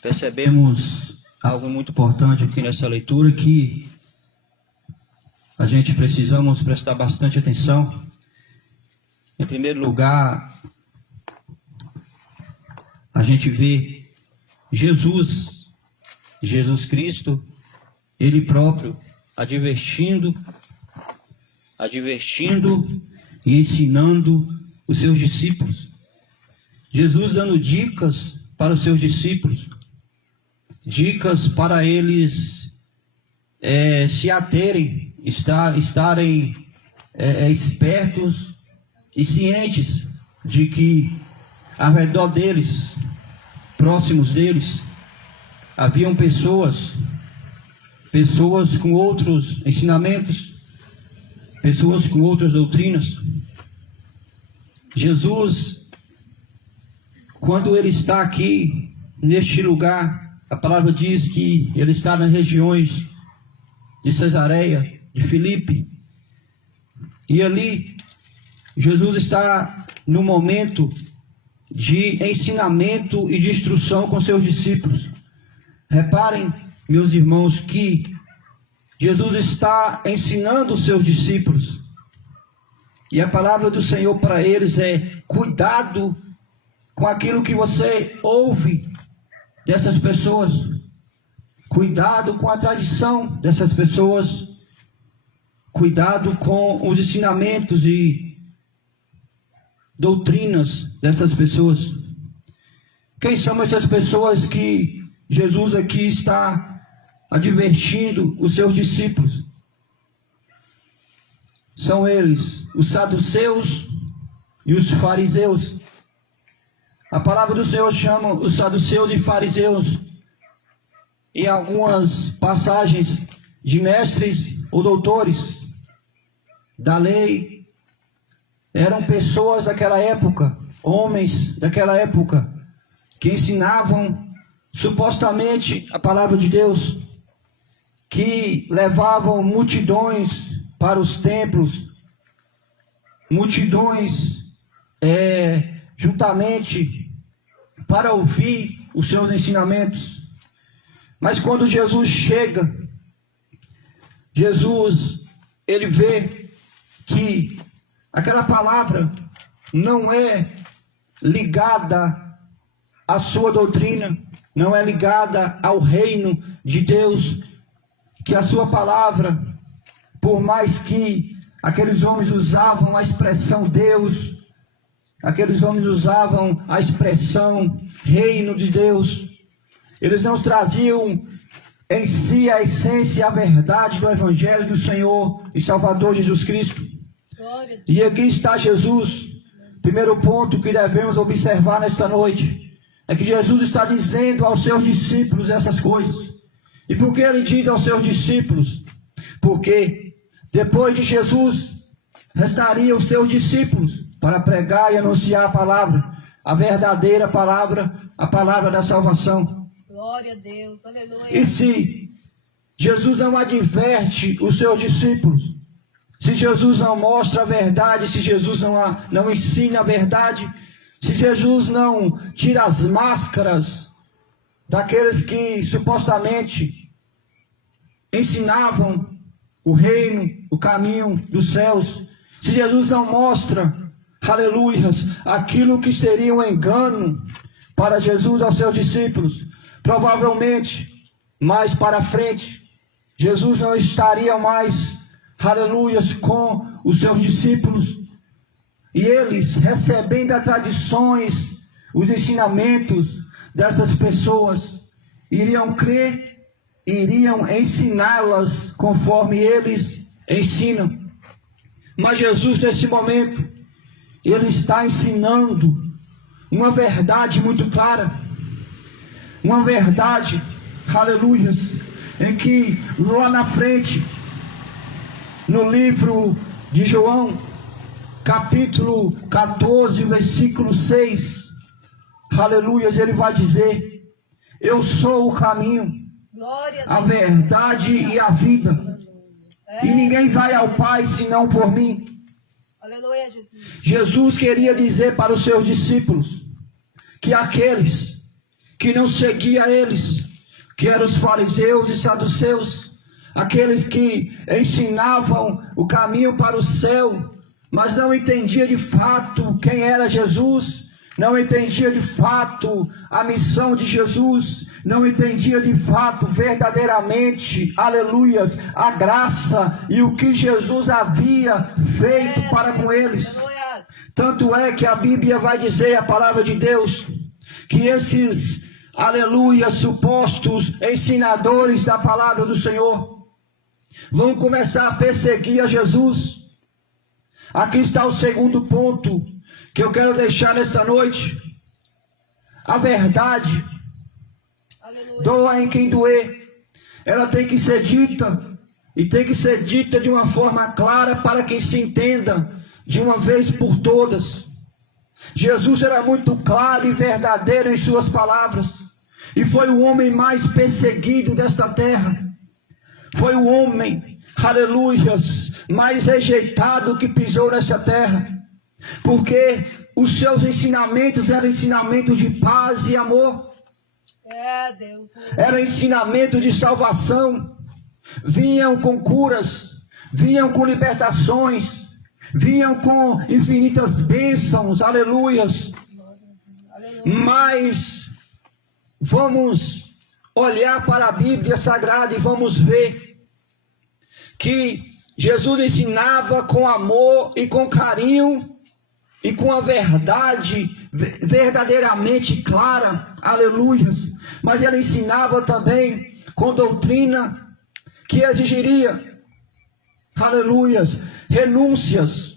Percebemos algo muito importante aqui nessa leitura, que a gente precisamos prestar bastante atenção. Em primeiro lugar, a gente vê Jesus Cristo, Ele próprio, advertindo e ensinando os seus discípulos. Jesus dando dicas para os seus discípulos, dicas para eles se aterem, estarem espertos e cientes de que ao redor deles, próximos deles, haviam pessoas com outros ensinamentos, pessoas com outras doutrinas. Jesus, quando ele está aqui neste lugar, a palavra diz que ele está nas regiões de Cesareia, de Filipe, e ali Jesus está no momento de ensinamento e de instrução com seus discípulos. Reparem, meus irmãos, que Jesus está ensinando os seus discípulos, e a palavra do Senhor para eles é: cuidado com aquilo que você ouve dessas pessoas, cuidado com a tradição dessas pessoas, cuidado com os ensinamentos e doutrinas dessas pessoas. Quem são essas pessoas que Jesus aqui está advertindo os seus discípulos? São eles, os saduceus e os fariseus. A palavra do Senhor chama os saduceus e fariseus, em algumas passagens, de mestres ou doutores da lei. Eram pessoas daquela época, homens daquela época, que ensinavam supostamente a palavra de Deus, que levavam multidões para os templos, multidões juntamente para ouvir os seus ensinamentos. Mas quando Jesus chega, ele vê que aquela palavra não é ligada à sua doutrina, não é ligada ao reino de Deus, que a sua palavra, por mais que aqueles homens usavam a expressão Deus, aqueles homens usavam a expressão reino de Deus, eles não traziam em si a essência e a verdade do Evangelho do Senhor e Salvador Jesus Cristo. E aqui está Jesus. Primeiro ponto que devemos observar nesta noite é que Jesus está dizendo aos seus discípulos essas coisas. E por que ele diz aos seus discípulos? Porque depois de Jesus, restariam os seus discípulos para pregar e anunciar a palavra, a verdadeira palavra, a palavra da salvação. Glória a Deus, aleluia. E se Jesus não adverte os seus discípulos, se Jesus não mostra a verdade, se Jesus não ensina a verdade, se Jesus não tira as máscaras daqueles que supostamente ensinavam o reino, o caminho dos céus, se Jesus não mostra, aleluias, aquilo que seria um engano para Jesus aos seus discípulos, provavelmente mais para frente, Jesus não estaria mais, aleluias, com os seus discípulos, e eles, recebendo as tradições, os ensinamentos dessas pessoas, iriam crer, iriam ensiná-las conforme eles ensinam. Mas Jesus, nesse momento, ele está ensinando uma verdade muito clara, uma verdade, aleluias, em que lá na frente, no livro de João, capítulo 14, versículo 6, aleluias, ele vai dizer: eu sou o caminho, a verdade e a vida, e ninguém vai ao Pai senão por mim. Aleluia, Jesus. Jesus queria dizer para os seus discípulos que aqueles que não seguia eles, que eram os fariseus e saduceus, aqueles que ensinavam o caminho para o céu, mas não entendia de fato quem era Jesus, não entendia de fato a missão de Jesus, não entendia de fato, verdadeiramente, aleluias, a graça e o que Jesus havia feito para com eles. Aleluia. Tanto é que a Bíblia vai dizer, a palavra de Deus, que esses, aleluia, supostos ensinadores da palavra do Senhor vão começar a perseguir a Jesus. Aqui está o segundo ponto que eu quero deixar nesta noite. A verdade, Aleluia. doa em quem doer, ela tem que ser dita, e tem que ser dita de uma forma clara para que se entenda de uma vez por todas. Jesus era muito claro e verdadeiro em suas palavras, e foi o homem mais perseguido desta terra, foi o homem, aleluias, mais rejeitado que pisou nessa terra, porque os seus ensinamentos eram ensinamentos de paz e amor, Deus. era ensinamento de salvação, vinham com curas, vinham com libertações, vinham com infinitas bênçãos, aleluias. Aleluia. Mas vamos olhar para a Bíblia Sagrada e vamos ver que Jesus ensinava com amor e com carinho e com a verdade verdadeiramente clara, aleluias. Mas ele ensinava também com doutrina que exigiria, aleluias, renúncias,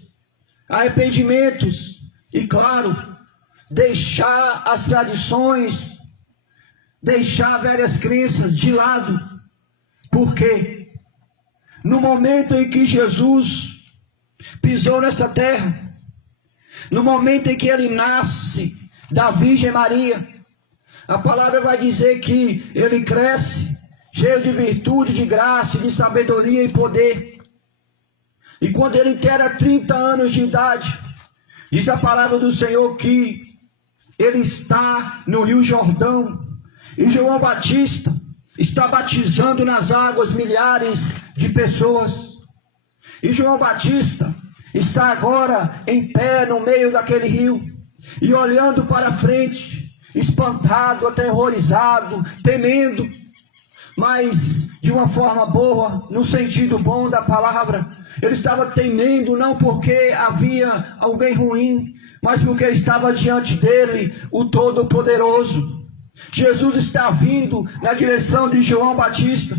arrependimentos e, claro, deixar as tradições, deixar velhas crenças de lado. Porque no momento em que Jesus pisou nessa terra, no momento em que ele nasce da Virgem Maria, a palavra vai dizer que ele cresce cheio de virtude, de graça, de sabedoria e poder. E quando ele era 30 anos de idade, diz a palavra do Senhor que ele está no Rio Jordão, e João Batista está batizando nas águas milhares de pessoas. E João Batista está agora em pé no meio daquele rio, e olhando para frente, espantado, aterrorizado, temendo, mas de uma forma boa, no sentido bom da palavra. Ele estava temendo não porque havia alguém ruim, mas porque estava diante dele o Todo-Poderoso. Jesus está vindo na direção de João Batista,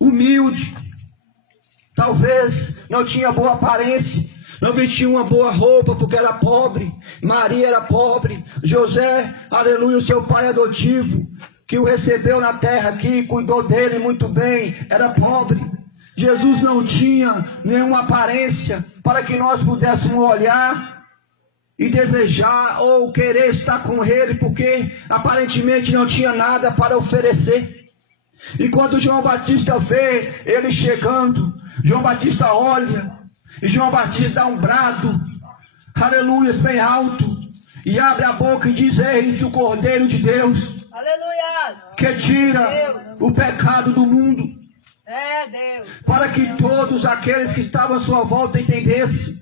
humilde, talvez não tinha boa aparência, não vestia uma boa roupa porque era pobre, Maria era pobre, José, aleluia, o seu pai adotivo, que o recebeu na terra aqui, cuidou dele muito bem, era pobre. Jesus não tinha nenhuma aparência para que nós pudéssemos olhar e desejar ou querer estar com ele, porque aparentemente não tinha nada para oferecer. E quando João Batista vê ele chegando, João Batista olha, e João Batista dá um brado, aleluia, bem alto, e abre a boca e diz: eis o Cordeiro de Deus, Aleluia. que tira o pecado do mundo. Deus. Para que todos aqueles que estavam à sua volta entendessem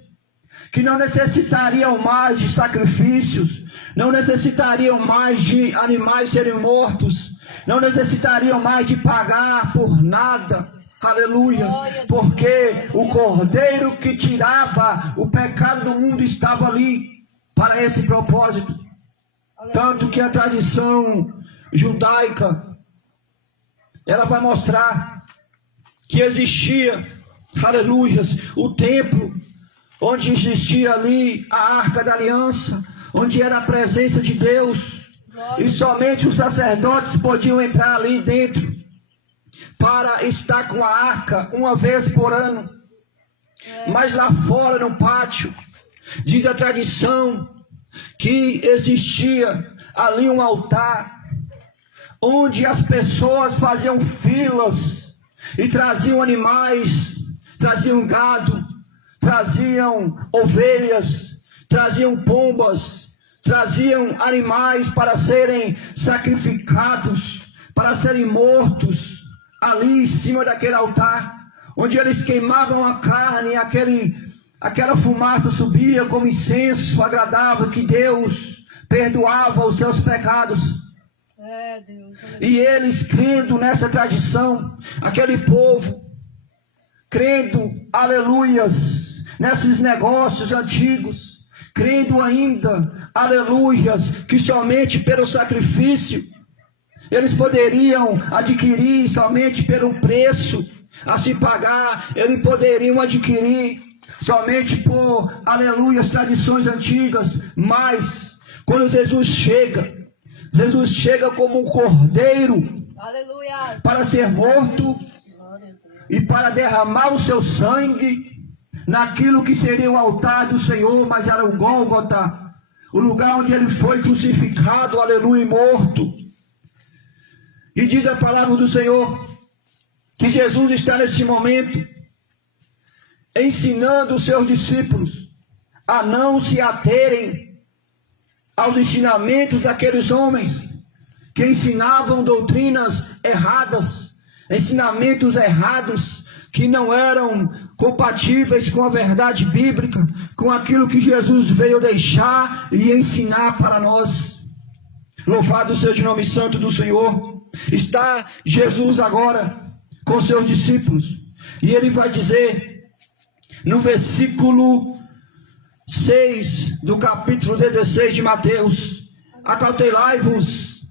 que não necessitariam mais de sacrifícios, não necessitariam mais de animais serem mortos, não necessitariam mais de pagar por nada, aleluia, porque o Cordeiro que tirava o pecado do mundo estava ali para esse propósito. Tanto que a tradição judaica, ela vai mostrar que existia, aleluias, o templo, onde existia ali a Arca da Aliança, onde era a presença de Deus, e somente os sacerdotes podiam entrar ali dentro, para estar com a arca uma vez por ano. Mas lá fora no pátio, diz a tradição, que existia ali um altar, onde as pessoas faziam filas, e traziam animais, traziam gado, traziam ovelhas, traziam pombas, traziam animais para serem sacrificados, para serem mortos, ali em cima daquele altar, onde eles queimavam a carne, aquela fumaça subia como incenso agradável, que Deus perdoava os seus pecados. Deus. E eles, crendo nessa tradição, aquele povo, crendo, aleluias, nesses negócios antigos, crendo ainda, aleluias, que somente pelo sacrifício eles poderiam adquirir, somente pelo preço a se pagar, eles poderiam adquirir somente por, aleluia, as tradições antigas. Mas quando Jesus chega como um cordeiro, Aleluia. para ser morto e para derramar o seu sangue naquilo que seria o altar do Senhor, mas era o Gólgota, o lugar onde ele foi crucificado, aleluia, e morto. E diz a palavra do Senhor que Jesus está nesse momento ensinando os seus discípulos a não se aterem aos ensinamentos daqueles homens que ensinavam doutrinas erradas, ensinamentos errados, que não eram compatíveis com a verdade bíblica, com aquilo que Jesus veio deixar e ensinar para nós. Louvado seja o nome santo do Senhor. Está Jesus agora com seus discípulos, e ele vai dizer no versículo 6 do capítulo 16 de Mateus: acautelai-vos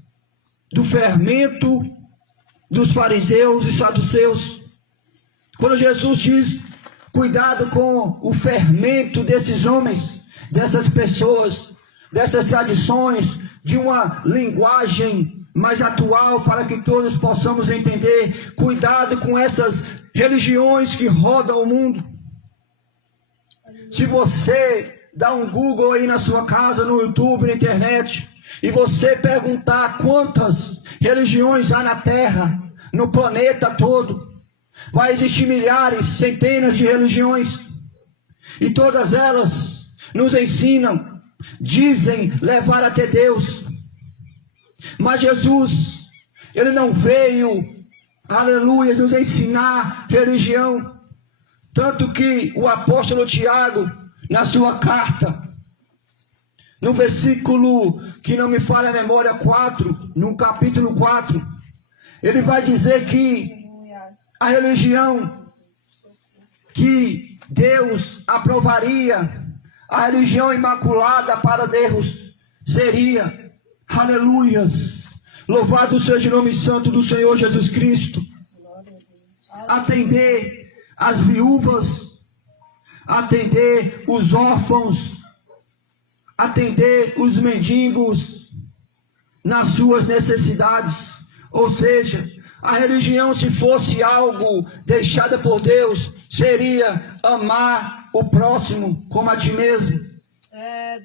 do fermento dos fariseus e saduceus. Quando Jesus diz cuidado com o fermento desses homens, dessas pessoas, dessas tradições, de uma linguagem mais atual para que todos possamos entender, cuidado com essas religiões que rodam o mundo. Se você dá um Google aí na sua casa, no YouTube, na internet, e você perguntar quantas religiões há na Terra, no planeta todo, vai existir milhares, centenas de religiões, e todas elas nos ensinam, dizem levar até Deus. Mas Jesus, ele não veio, aleluia, nos ensinar religião. Tanto que o apóstolo Tiago, na sua carta, no versículo que não me falha a memória 4, no capítulo 4, ele vai dizer que a religião que Deus aprovaria, a religião imaculada para Deus, seria, aleluias, louvado seja o nome santo do Senhor Jesus Cristo, atender as viúvas, atender os órfãos, atender os mendigos nas suas necessidades. Ou seja, a religião, se fosse algo deixada por Deus, seria amar o próximo como a ti mesmo.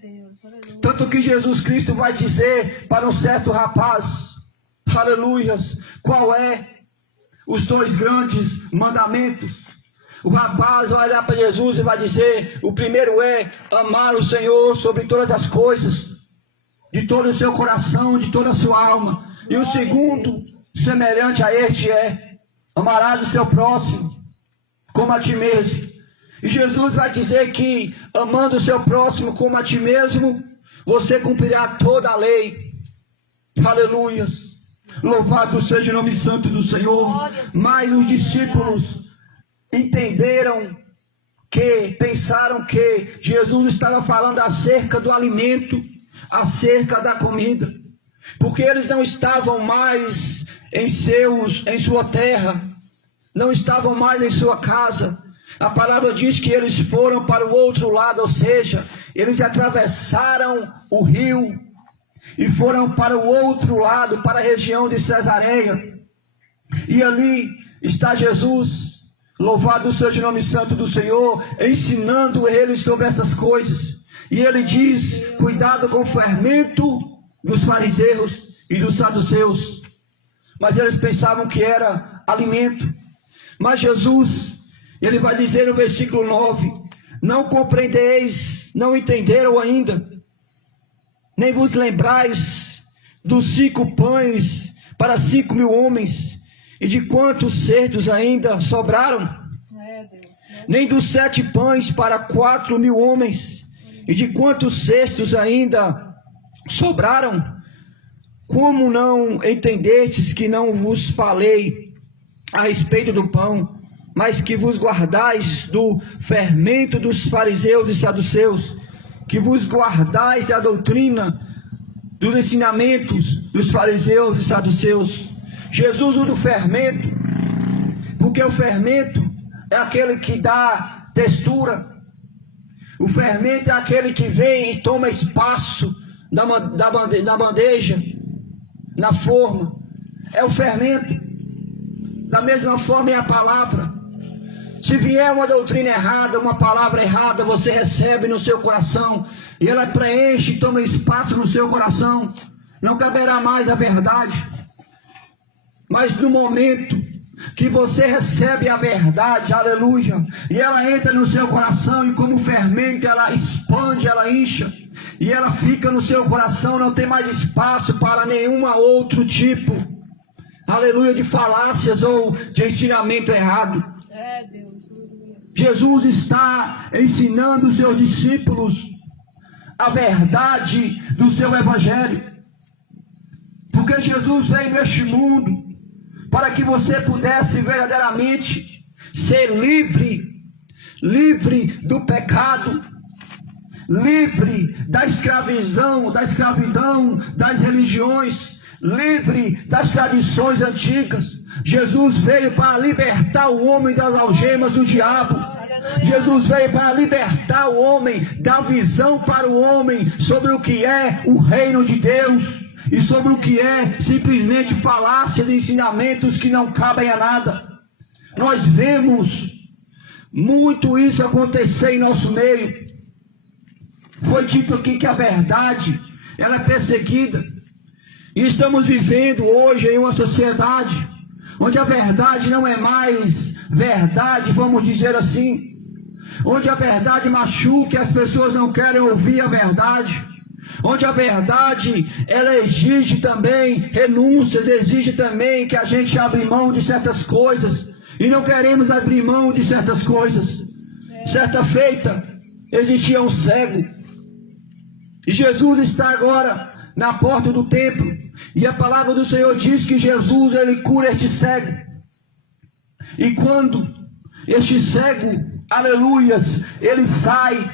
Deus, aleluia. Tanto que Jesus Cristo vai dizer para um certo rapaz, aleluias, qual é os 2 grandes mandamentos. O rapaz vai olhar para Jesus e vai dizer: o primeiro é amar o Senhor sobre todas as coisas, de todo o seu coração, de toda a sua alma. E o segundo, semelhante a este, é amarás o seu próximo como a ti mesmo. E Jesus vai dizer que amando o seu próximo como a ti mesmo, você cumprirá toda a lei. Aleluias. Louvado seja o nome santo do Senhor. Mas os discípulos entenderam pensaram que Jesus estava falando acerca do alimento, acerca da comida, porque eles não estavam mais em sua terra, não estavam mais em sua casa. A palavra diz que eles foram para o outro lado, ou seja, eles atravessaram o rio e foram para o outro lado, para a região de Cesareia. E ali está Jesus, louvado seja o nome santo do Senhor, ensinando eles sobre essas coisas. E ele diz: cuidado com o fermento dos fariseus e dos saduceus. Mas eles pensavam que era alimento. Mas Jesus, ele vai dizer no versículo 9: não compreendeis, não entenderam ainda. Nem vos lembrais dos 5 pães para 5.000 homens, e de quantos cestos ainda sobraram? Deus. Nem dos 7 pães para 4.000 homens, e de quantos cestos ainda sobraram? Como não entendestes que não vos falei a respeito do pão, mas que vos guardais do fermento dos fariseus e saduceus, que vos guardais da doutrina dos ensinamentos dos fariseus e saduceus? Jesus usa o fermento, porque o fermento é aquele que dá textura. O fermento é aquele que vem e toma espaço na bandeja, na forma. É o fermento. Da mesma forma é a palavra. Se vier uma doutrina errada, uma palavra errada, você recebe no seu coração, e ela preenche e toma espaço no seu coração. Não caberá mais a verdade. Mas no momento que você recebe a verdade, aleluia, e ela entra no seu coração, e como fermento, ela expande, ela incha, e ela fica no seu coração, não tem mais espaço para nenhum outro tipo, aleluia, de falácias ou de ensinamento errado. Deus. Jesus está ensinando os seus discípulos a verdade do seu evangelho, porque Jesus veio neste mundo para que você pudesse verdadeiramente ser livre do pecado, livre da escravidão, das religiões, livre das tradições antigas. Jesus veio para libertar o homem das algemas do diabo. Jesus veio para libertar o homem da visão para o homem sobre o que é o reino de Deus e sobre o que é simplesmente falácias e ensinamentos que não cabem a nada. Nós vemos muito isso acontecer em nosso meio. Foi dito aqui que a verdade, ela é perseguida. E estamos vivendo hoje em uma sociedade onde a verdade não é mais verdade, vamos dizer assim. Onde a verdade machuca e as pessoas não querem ouvir a verdade. Onde a verdade, ela exige também renúncias, exige também que a gente abra mão de certas coisas. E não queremos abrir mão de certas coisas. Certa feita, existia um cego. E Jesus está agora na porta do templo. E a palavra do Senhor diz que Jesus, ele cura este cego. E quando este cego, aleluias, ele sai,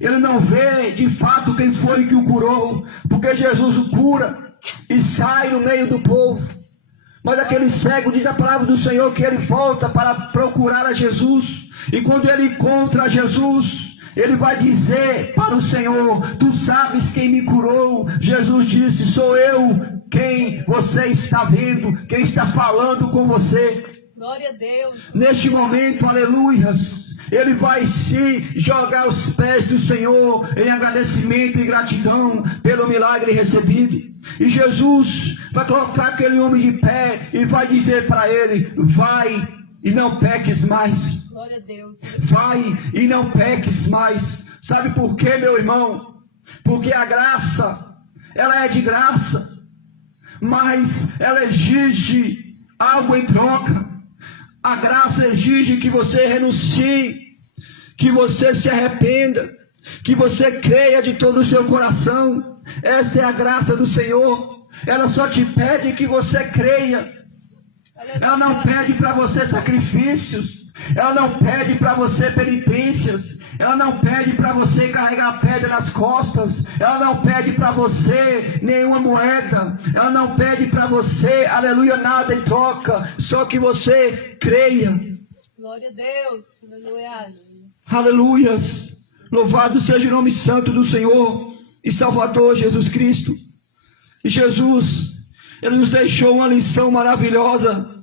ele não vê de fato quem foi que o curou, porque Jesus o cura e sai no meio do povo. Mas aquele cego, diz a palavra do Senhor, que ele volta para procurar a Jesus. E quando ele encontra Jesus, ele vai dizer para o Senhor: tu sabes quem me curou? Jesus disse: sou eu quem você está vendo, quem está falando com você. Glória a Deus. Neste momento, aleluias, ele vai se jogar aos pés do Senhor em agradecimento e gratidão pelo milagre recebido. E Jesus vai colocar aquele homem de pé e vai dizer para ele: vai e não peques mais. Glória a Deus. Vai e não peques mais. Sabe por quê, meu irmão? Porque a graça, ela é de graça, mas ela exige algo em troca. A graça exige que você renuncie, que você se arrependa, que você creia de todo o seu coração. Esta é a graça do Senhor. Ela só te pede que você creia. Ela não pede para você sacrifícios. Ela não pede para você penitências. Ela não pede para você carregar pedra nas costas. Ela não pede para você nenhuma moeda. Ela não pede para você, aleluia, nada em troca. Só que você creia. Glória a Deus. Aleluia. Aleluias. Louvado seja o nome santo do Senhor e Salvador Jesus Cristo. E Jesus, ele nos deixou uma lição maravilhosa.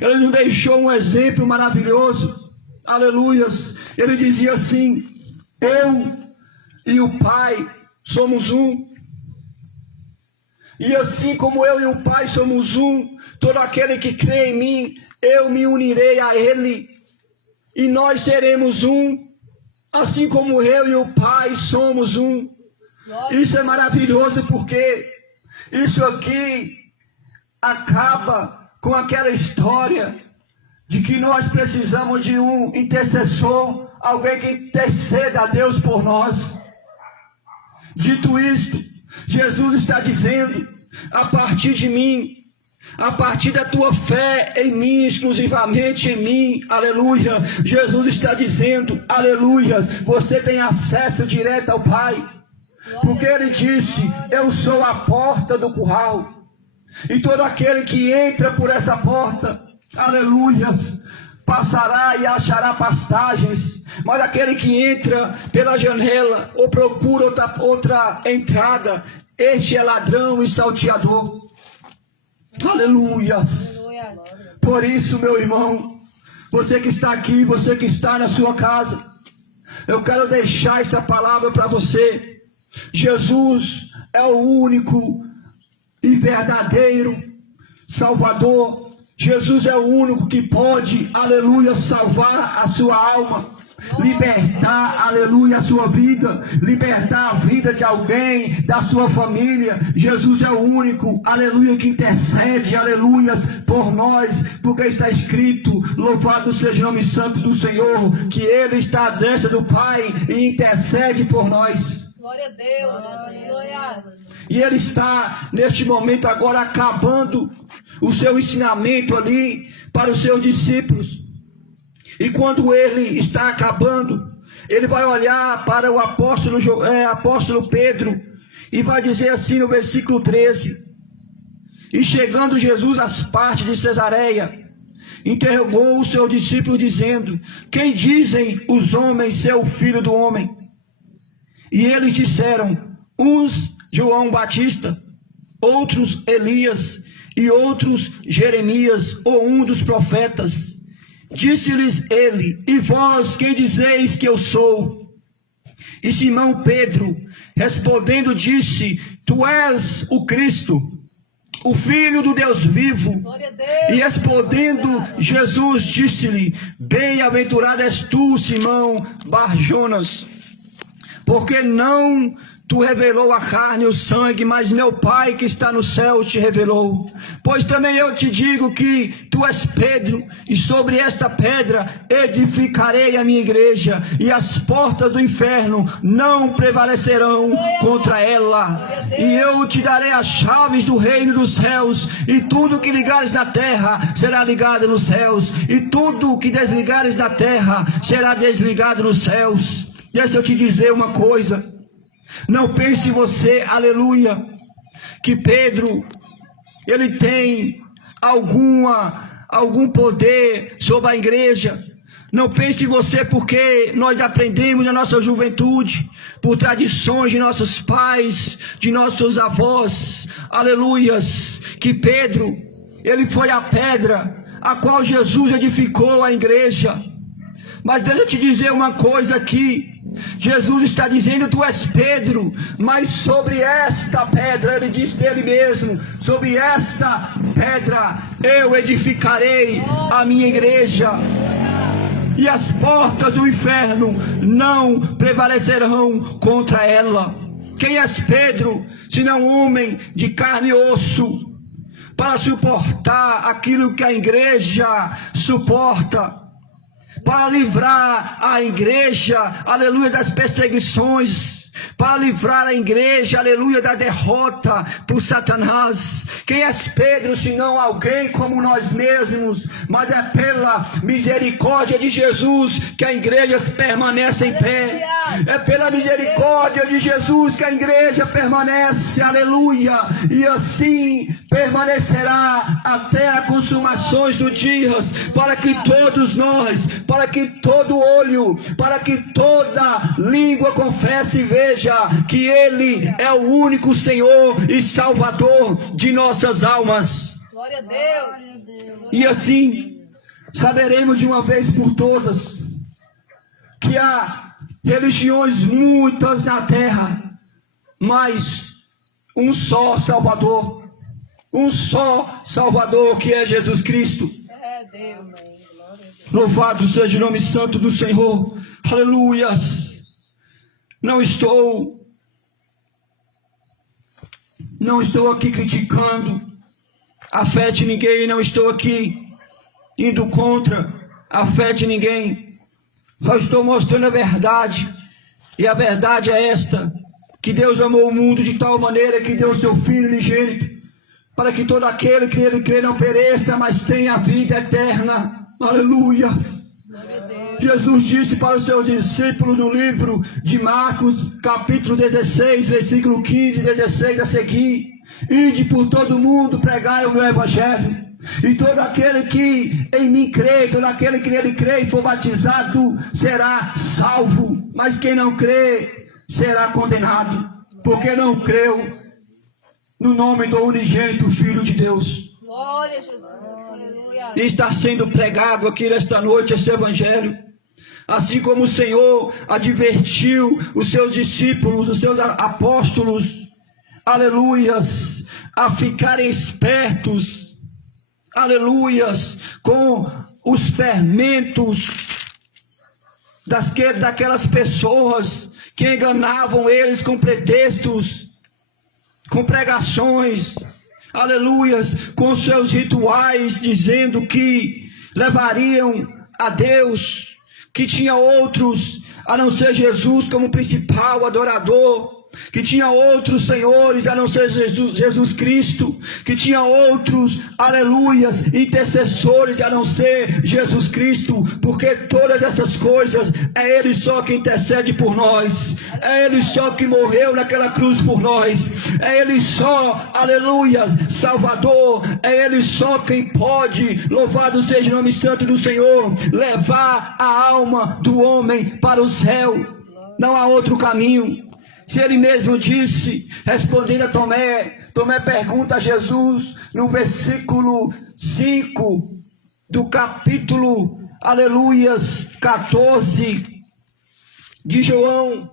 Ele nos deixou um exemplo maravilhoso. Aleluias. Ele dizia assim: eu e o Pai somos um. E assim como eu e o Pai somos um, todo aquele que crê em mim, eu me unirei a ele, e nós seremos um, assim como eu e o Pai somos um. Isso é maravilhoso porque isso aqui acaba com aquela história de que nós precisamos de um intercessor, alguém que interceda a Deus por nós. Dito isto, Jesus está dizendo, a partir de mim, a partir da tua fé em mim, exclusivamente em mim, aleluia, Jesus está dizendo, aleluia, você tem acesso direto ao Pai, porque Ele disse, eu sou a porta do curral, e todo aquele que entra por essa porta, aleluia, passará e achará pastagens, mas aquele que entra pela janela, ou procura outra entrada, este é ladrão e salteador. Aleluias. Por isso, meu irmão, você que está aqui, você que está na sua casa, eu quero deixar essa palavra para você. Jesus é o único e verdadeiro Salvador. Jesus é o único que pode, aleluia, salvar a sua alma, libertar, aleluia, a sua vida, libertar a vida de alguém, da sua família. Jesus é o único, aleluia, que intercede, aleluia, por nós, porque está escrito, louvado seja o nome santo do Senhor, que Ele está à destra do Pai e intercede por nós. Glória a Deus, aleluia. E Ele está, neste momento agora, acabando o seu ensinamento ali para os seus discípulos. E quando Ele está acabando, Ele vai olhar para o apóstolo Pedro e vai dizer assim no versículo 13: e chegando Jesus às partes de Cesareia, interrogou o seu discípulo dizendo, quem dizem os homens ser o Filho do Homem? E eles disseram, uns João Batista, outros Elias, e outros Jeremias, ou um dos profetas. Disse-lhes ele, e vós quem dizeis que eu sou? E Simão Pedro, respondendo, disse, tu és o Cristo, o Filho do Deus vivo. E respondendo Jesus, disse-lhe, bem-aventurado és tu, Simão Bar-Jonas, porque não tu revelou a carne e o sangue, mas meu Pai que está no céu te revelou. Pois também eu te digo que tu és Pedro, e sobre esta pedra edificarei a minha igreja, e as portas do inferno não prevalecerão contra ela. E eu te darei as chaves do reino dos céus, e tudo que ligares na terra será ligado nos céus, e tudo que desligares da terra será desligado nos céus. Deixa eu te dizer uma coisa. Não pense você, aleluia, que Pedro, ele tem algum poder sobre a igreja. Não pense você porque nós aprendemos na nossa juventude, por tradições de nossos pais, de nossos avós, aleluias, que Pedro, ele foi a pedra a qual Jesus edificou a igreja. Mas deixa eu te dizer uma coisa aqui. Jesus está dizendo, tu és Pedro, mas sobre esta pedra, ele diz dele mesmo, sobre esta pedra eu edificarei a minha igreja, e as portas do inferno não prevalecerão contra ela. Quem és Pedro, senão um homem de carne e osso, para suportar aquilo que a igreja suporta, para livrar a igreja, aleluia, das perseguições, para livrar a igreja, aleluia, da derrota por Satanás. Quem és Pedro, senão alguém como nós mesmos? Mas é pela misericórdia de Jesus que a igreja permanece em pé. É pela misericórdia de Jesus que a igreja permanece, aleluia, e assim permanecerá até a consumações dos dias, para que todos nós, para que todo olho, para que toda língua confesse e veja que Ele é o único Senhor e Salvador de nossas almas. Glória a Deus. E assim saberemos de uma vez por todas que há religiões muitas na terra, mas um só Salvador. Um só Salvador, que é Jesus Cristo. É Deus. Louvado seja o nome santo do Senhor. Aleluias. Não estou Não estou aqui criticando a fé de ninguém, não estou aqui indo contra a fé de ninguém. Só estou mostrando a verdade. E a verdade é esta: que Deus amou o mundo de tal maneira que deu seu Filho unigênito, para que todo aquele que nele crê não pereça, mas tenha a vida eterna. Aleluia! Jesus disse para os seus discípulos no livro de Marcos, capítulo 16, versículo 15 e 16 a seguir: ide por todo mundo, pregai o meu evangelho, e todo aquele que em mim crê, todo aquele que nele crê e for batizado, será salvo, mas quem não crê será condenado, porque não creu no nome do unigênito Filho de Deus. Glória a Jesus. Aleluia. E está sendo pregado aqui nesta noite este evangelho. Assim como o Senhor advertiu os seus discípulos, os seus apóstolos, aleluias, a ficarem espertos, aleluias, com os fermentos daquelas pessoas que enganavam eles com pretextos, com pregações, aleluias, com seus rituais, dizendo que levariam a Deus, que tinha outros a não ser Jesus como principal adorador, que tinha outros senhores a não ser Jesus Cristo, que tinha outros, aleluias, intercessores a não ser Jesus Cristo, porque todas essas coisas é Ele só que intercede por nós, é Ele só que morreu naquela cruz por nós, é Ele só, aleluias, Salvador, é Ele só quem pode, louvado seja o nome santo do Senhor, levar a alma do homem para o céu. Não há outro caminho. Se Ele mesmo disse, respondendo a Tomé, Tomé pergunta a Jesus, no versículo 5 do capítulo, aleluias, 14 de João,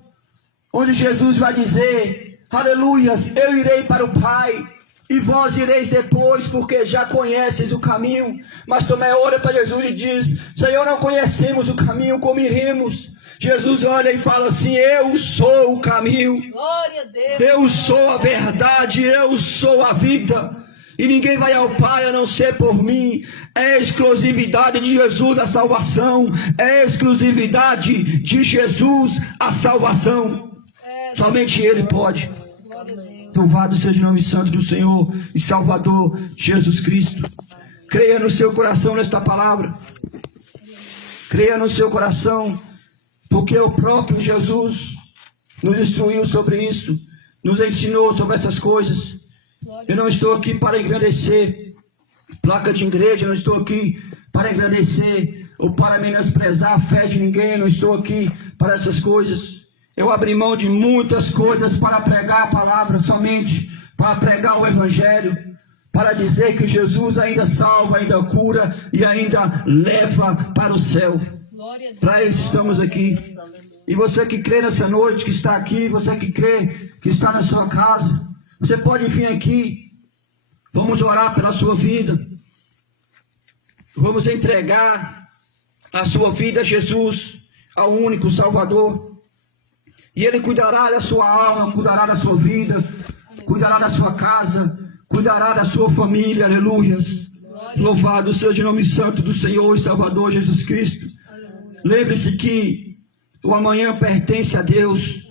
onde Jesus vai dizer, aleluias, eu irei para o Pai, e vós ireis depois, porque já conheces o caminho. Mas Tomé ora para Jesus e diz, Senhor, não conhecemos o caminho, como iremos? Jesus olha e fala assim, eu sou o caminho, Glória a Deus. eu sou a verdade, eu sou a vida, e ninguém vai ao Pai a não ser por mim. É exclusividade de Jesus a salvação, é exclusividade de Jesus a salvação, somente Ele pode. Glória a Deus. Louvado seja o nome santo do Senhor e Salvador Jesus Cristo. Creia no seu coração nesta palavra, creia no seu coração, porque o próprio Jesus nos instruiu sobre isso, nos ensinou sobre essas coisas. Eu não estou aqui para engrandecer placa de igreja, eu não estou aqui para engrandecer ou para menosprezar a fé de ninguém, eu não estou aqui para essas coisas. Eu abri mão de muitas coisas para pregar a palavra, somente para pregar o evangelho, para dizer que Jesus ainda salva, ainda cura e ainda leva para o céu. Para isso estamos aqui. E você que crê nessa noite, que está aqui, você que crê, que está na sua casa, você pode vir aqui. Vamos orar pela sua vida. Vamos entregar a sua vida a Jesus, ao único Salvador. E Ele cuidará da sua alma, cuidará da sua vida, cuidará da sua casa, cuidará da sua família. Aleluias. Louvado seja o nome santo do Senhor e Salvador Jesus Cristo. Lembre-se que o amanhã pertence a Deus.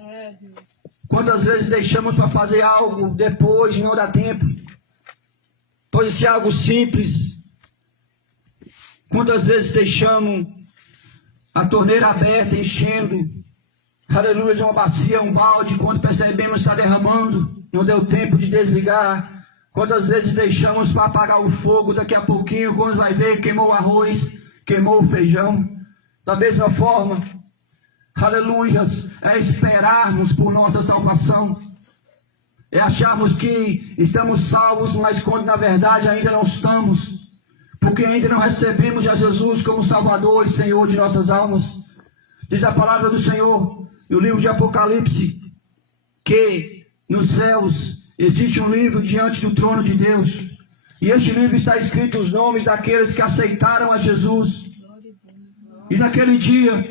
Quantas vezes deixamos para fazer algo depois e não dá tempo? Pode ser algo simples. Quantas vezes deixamos a torneira aberta, enchendo, aleluia, uma bacia, um balde, quando percebemos está derramando, não deu tempo de desligar. Quantas vezes deixamos para apagar o fogo, daqui a pouquinho, quando vai ver, queimou o arroz, queimou o feijão. Da mesma forma, aleluias, é esperarmos por nossa salvação, é acharmos que estamos salvos, mas quando na verdade ainda não estamos, porque ainda não recebemos a Jesus como Salvador e Senhor de nossas almas. Diz a palavra do Senhor, no livro de Apocalipse, que nos céus existe um livro diante do trono de Deus, e este livro está escrito os nomes daqueles que aceitaram a Jesus. E naquele dia,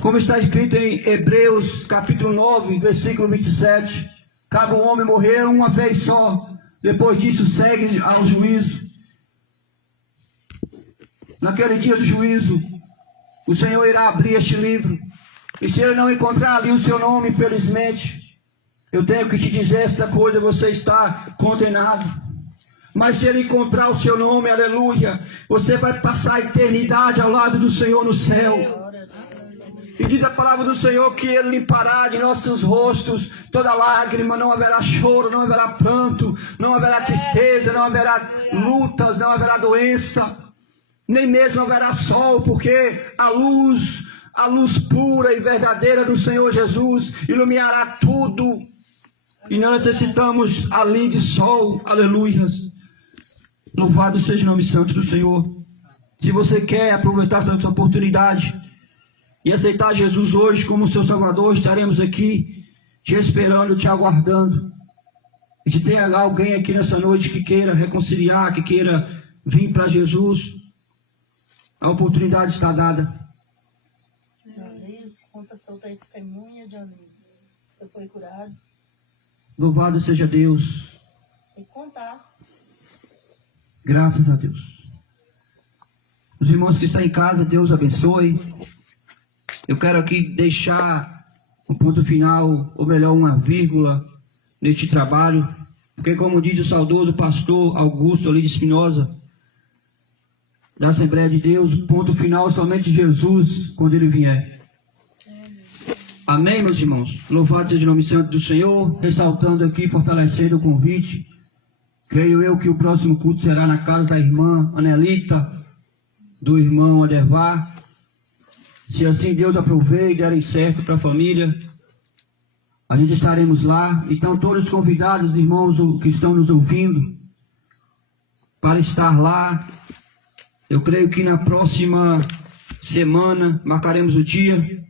como está escrito em Hebreus capítulo 9, versículo 27, Cabe um homem morrer uma vez só. Depois disso segue ao juízo. Naquele dia do juízo, o Senhor irá abrir este livro. E se Ele não encontrar ali o seu nome, infelizmente, eu tenho que te dizer esta coisa: você está condenado. Mas se Ele encontrar o seu nome, aleluia, você vai passar a eternidade ao lado do Senhor no céu. E diz a palavra do Senhor que Ele limpará de nossos rostos toda lágrima, não haverá choro, não haverá pranto, não haverá tristeza, não haverá lutas, não haverá doença, nem mesmo haverá sol, porque a luz pura e verdadeira do Senhor Jesus iluminará tudo. E não necessitamos ali de sol, aleluias. Louvado seja o nome santo do Senhor. Se você quer aproveitar essa oportunidade e aceitar Jesus hoje como seu Salvador, estaremos aqui te esperando, te aguardando. E se tem alguém aqui nessa noite que queira reconciliar, que queira vir para Jesus, a oportunidade está dada. Conta sua testemunha, Johnny. Você foi curado. Louvado seja Deus. Tem que contar. Graças a Deus. Os irmãos que estão em casa, Deus abençoe. Eu quero aqui deixar um ponto final, ou melhor, uma vírgula neste trabalho, porque como diz o saudoso pastor Augusto ali de Espinosa, da Assembleia de Deus, o ponto final é somente Jesus quando Ele vier. Amém, meus irmãos? Louvado seja o nome santo do Senhor. Ressaltando aqui, fortalecendo o convite, creio eu que o próximo culto será na casa da irmã Anelita, do irmão Adevar. Se assim Deus aprovei e derem certo para a família, a gente estaremos lá. Então todos convidados, irmãos que estão nos ouvindo, para estar lá. Eu creio que na próxima semana marcaremos o dia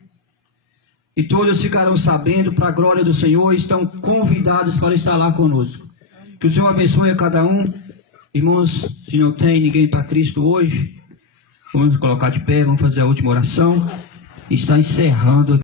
e todos ficarão sabendo, para a glória do Senhor, estão convidados para estar lá conosco. Que o Senhor abençoe a cada um. Irmãos, se não tem ninguém para Cristo hoje, vamos colocar de pé, vamos fazer a última oração. Está encerrando aqui.